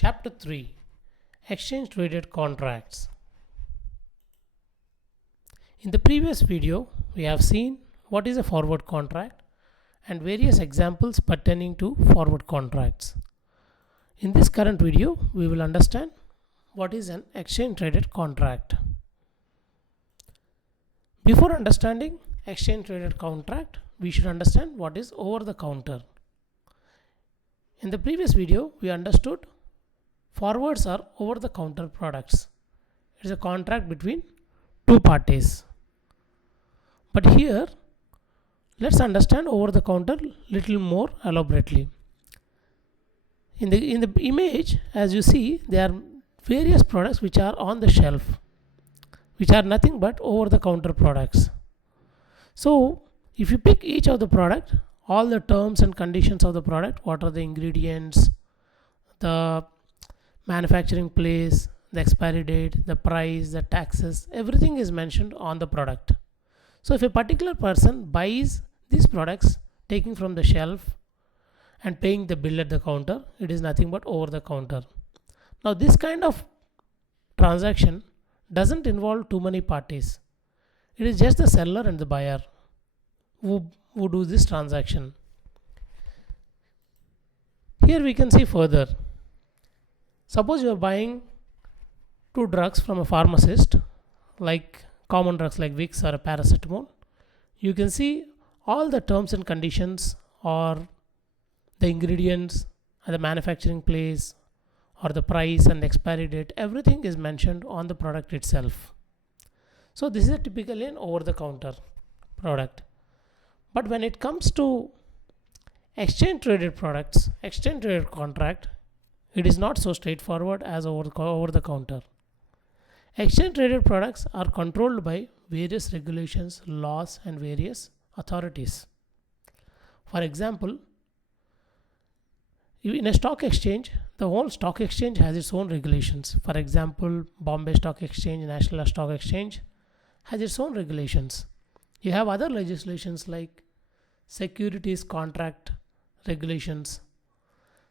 Chapter 3, Exchange Traded Contracts. In the previous video, we have seen what is a forward contract and various examples pertaining to forward contracts. In this current video, we will understand what is an exchange traded contract. Before understanding exchange traded contract, we should understand what is over the counter. In the previous video, we understood forwards are over the counter products. It is a contract between two parties. But here, let's understand over the counter little more elaborately. In the image, as you see, there are various products which are on the shelf, which are nothing but over the counter products. So if you pick each of the product, all the terms and conditions of the product, what are the ingredients, the manufacturing place, the expiry date, the price, the taxes, everything is mentioned on the product. So if a particular person buys these products taking from the shelf and paying the bill at the counter, it is nothing but over the counter. Now this kind of transaction doesn't involve too many parties. It is just the seller and the buyer who do this transaction. Here we can see further. Suppose you are buying two drugs from a pharmacist, like common drugs like Vicks or paracetamol. You can see all the terms and conditions or the ingredients and the manufacturing place or the price and the expiry date, everything is mentioned on the product itself. So this is a typically an over the counter product. But when it comes to exchange traded products, exchange traded contract, it is not so straightforward as over the counter. Exchange traded products are controlled by various regulations, laws and various authorities. For example, in a stock exchange, the whole stock exchange has its own regulations. For example, Bombay Stock Exchange, National Stock Exchange has its own regulations. You have other legislations like Securities Contract Regulations,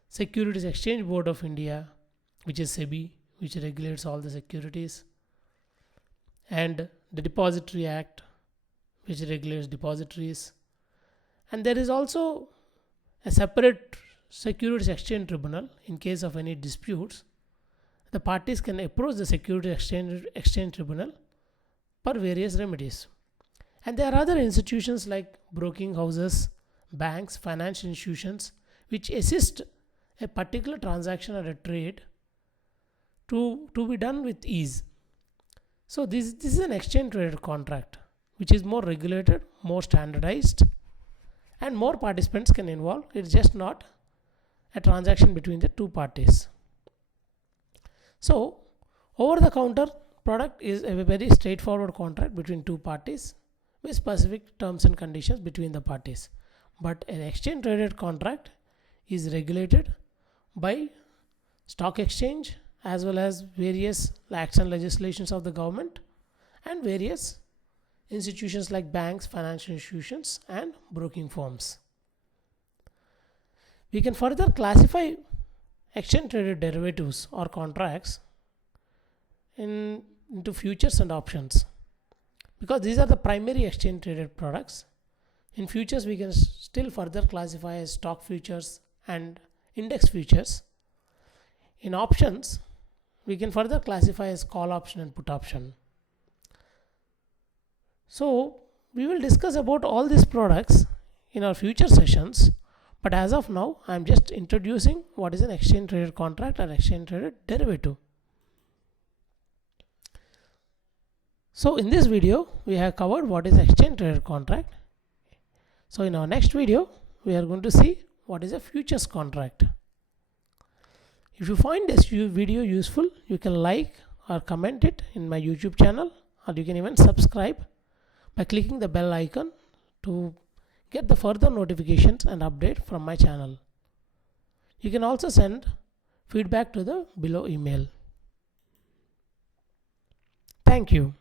Securities Exchange Board of India, which is SEBI, which regulates all the securities, and the Depository Act, which regulates depositories. And there is also a separate Securities Exchange Tribunal. In case of any disputes, the parties can approach the Securities Exchange Tribunal for various remedies. And there are other institutions like broking houses, banks, financial institutions, which assist a particular transaction or a trade to be done with ease. So this is an exchange traded contract, which is more regulated, more standardized, and more participants can involve. It's just not a transaction between the two parties. So over the counter product is a very straightforward contract between two parties with specific terms and conditions between the parties. But an exchange traded contract is regulated by stock exchange as well as various acts and legislations of the government and various institutions like banks, financial institutions and broking firms. We can further classify exchange traded derivatives or contracts into futures and options, because these are the primary exchange traded products. In futures, we can still further classify as stock futures and index futures. In options, we can further classify as call option and put option. So we will discuss about all these products in our future sessions. But as of now, I am just introducing what is an exchange traded contract and exchange traded derivative. So in this video, we have covered what is exchange traded contract. So in our next video, we are going to see what is a futures contract. If you find this video useful, you can like or comment it in my YouTube channel, or you can even subscribe by clicking the bell icon to get the further notifications and update from my channel. You can also send feedback to the below email. Thank you.